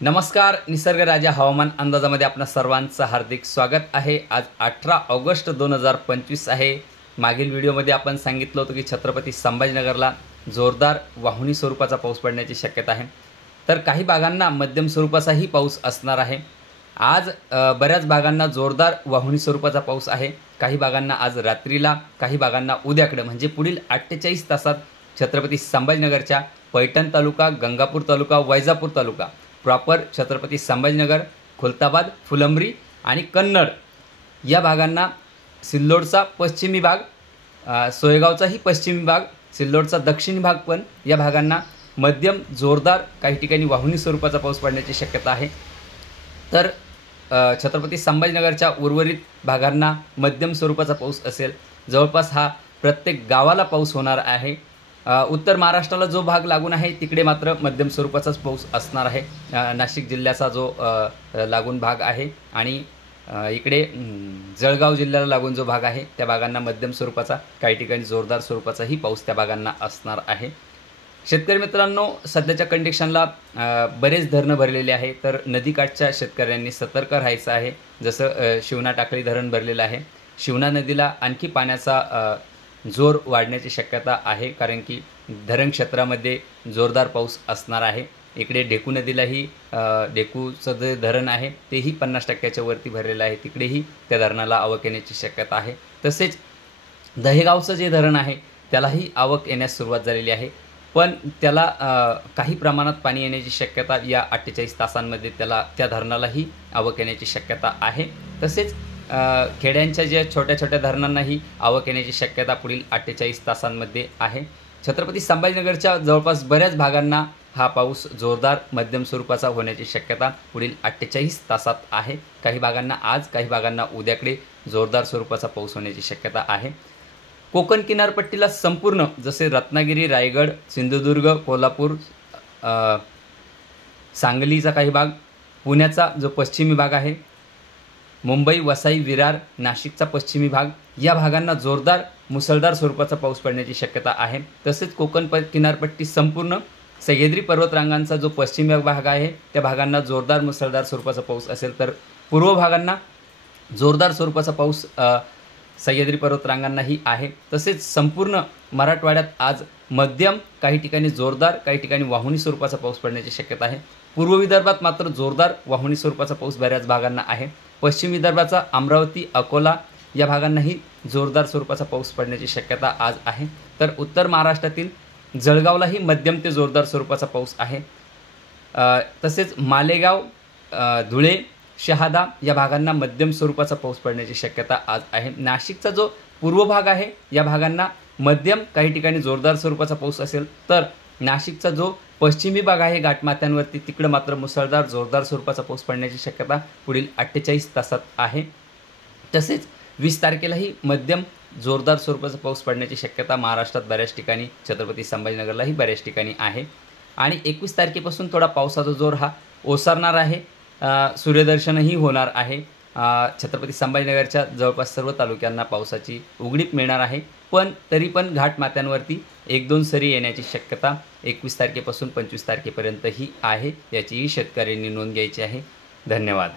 नमस्कार, निसर्ग राजा हवामान अंदाजामध्ये आपणा सर्वांचं हार्दिक स्वागत आहे। आज 18 ऑगस्ट 2025 आहे। मागील व्हिडिओमध्ये आपण सांगितलं होतं की छत्रपती संभाजीनगरला जोरदार वाहुणी स्वरूपाचा पाऊस पडण्याची शक्यता आहे। तर काही भागांना मध्यम स्वरूपाचाही पाऊस असणार आहे। आज बऱ्याच भागांना जोरदार वाहुणी स्वरूपाचा पाऊस आहे। काही भागांना आज रात्रीला, काही भागांना उद्याकडे म्हणजे पुढील 48 तासात छत्रपती संभाजीनगरच्या पैठण तालुका, गंगापूर तालुका, वैजापूर तालुका, प्रॉपर छत्रपती संभाजीनगर, खुलताबाद, फुलंब्री आणि कन्नड या भागांना, सिल्लोडचा पश्चिमी भाग, सोयगावचाही पश्चिमी भाग, सिल्लोडचा दक्षिणी भाग पण या भागांना मध्यम जोरदार काही ठिकाणी वाहुणी स्वरूपाचा पाऊस पडण्याची शक्यता आहे। तर छत्रपती संभाजीनगरच्या उर्वरित भागांना मध्यम स्वरूपाचा पाऊस असेल। जवळपास हा प्रत्येक गावाला पाऊस होणार आहे। उत्तर महाराष्ट्राला जो भाग लागून आहे तिकडे मात्र मध्यम स्वरूपाचाच पाऊस असणार आहे। नाशिक जिल्ह्याचा जो लागून भाग आहे आणि इकडे जळगाव जिल्ह्याला लागून जो भाग आहे त्या भागांना मध्यम स्वरूपाचा, काही ठिकाणी जोरदार स्वरूपाचाही पाऊस त्या भागांना असणार आहे। शेतकरी मित्रांनो, सध्याच्या कंडिशनला बरेच धरणं भरलेले आहे, तर नदीकाठच्या शेतकऱ्यांनी सतर्क राहायचं आहे। जसं शिवना टाकळी धरण भरलेलं आहे, शिवना नदीला आणखी पाण्याचा जोर वाढण्याची शक्यता आहे, कारण की धरण क्षेत्रामध्ये जोरदार पाऊस असणार आहे। इकडे ढेकू नदीलाही, ढेकूचं जे धरण आहे तेही 50% वरती भरलेलं आहे, तिकडेही त्या धरणाला आवक येण्याची शक्यता आहे। तसेच दहेगावचं जे धरण आहे त्यालाही आवक येण्यास सुरुवात झालेली आहे, पण त्याला काही प्रमाणात पाणी येण्याची शक्यता या 48 तासांमध्ये त्या धरणालाही आवक येण्याची शक्यता आहे। तसेच खेड्यांच्या ज्या छोट्या छोट्या धरणांनाही आवक येण्याची शक्यता पुढील 48 तासांमध्ये आहे। छत्रपती संभाजीनगरच्या जवळपास बऱ्याच भागांना हा पाऊस जोरदार मध्यम स्वरूपाचा होण्याची शक्यता पुढील 48 तासात आहे। काही भागांना आज, काही भागांना उद्याकडे जोरदार स्वरूपाचा पाऊस होण्याची शक्यता आहे। कोकण किनारपट्टीला संपूर्ण, जसे रत्नागिरी, रायगड, सिंधुदुर्ग, कोल्हापूर, सांगलीचा काही भाग, पुण्याचा जो पश्चिमी भाग आहे, मुंबई, वसई, विरार, नाशिकचा पश्चिमी भाग, या भागांना जोरदार मुसळधार स्वरूपाचा पाऊस पडण्याची शक्यता आहे। तसेच कोकण किनारपट्टी संपूर्ण सह्याद्री पर्वतरांगांचा जो पश्चिमी भाग आहे त्या भागांना जोरदार मुसळधार स्वरूपाचा पाऊस असेल, तर पूर्व भागांना जोरदार स्वरूपाचा पाऊस सह्याद्री पर्वतरांगांनाही आहे। तसेच संपूर्ण मराठवाड्यात आज मध्यम, काही ठिकाणी जोरदार, काही ठिकाणी वाहुणी स्वरूपाचा पाऊस पडण्याची शक्यता आहे। पूर्व विदर्भात मात्र जोरदार वाहुणी स्वरूपाचा पाऊस बऱ्याच भागांना आहे। पश्चिम विदर्भाचा अमरावती, अकोला या भागांनाही जोरदार स्वरूपाचा पाऊस पडण्याची शक्यता आज आहे। तर उत्तर महाराष्ट्रातील जळगावलाही मध्यम ते जोरदार स्वरूपाचा पाऊस आहे। तसेच मालेगाव, धुळे, शहादा या भागांना मध्यम स्वरूपाचा पाऊस पडण्याची शक्यता आज आहे। नाशिकचा जो पूर्व भाग आहे या भागांना मध्यम, काही ठिकाणी जोरदार स्वरूपाचा पाऊस असेल, तर नाशिकचा जो पश्चिमी भाग आहे घाटमाथ्यांवरती तिकडं मात्र मुसळधार जोरदार स्वरूपाचा पाऊस पडण्याची शक्यता पुढील 48 तासात आहे। तसेच 20 तारखेलाही मध्यम जोरदार स्वरूपाचा पाऊस पडण्याची शक्यता महाराष्ट्रात बऱ्याच ठिकाणी, छत्रपती संभाजीनगरलाही बऱ्याच ठिकाणी आहे। आणि 21 तारखेपासून थोडा पावसाचा जोर हा ओसरणार आहे। सूर्यदर्शनही होणार आहे। छत्रपती संभाजीनगरच्या जवळपास सर्व तालुक्यांना पावसाची उघडीप मिळणार आहे, पण तरी पण घाटमाथ्यांवरती 1-2 सरी येण्याची शक्यता 21 तारखेपासून 25 तारखेपर्यंतही आहे। याचीही शेतकऱ्यांनी नोंद घ्यायची आहे। धन्यवाद।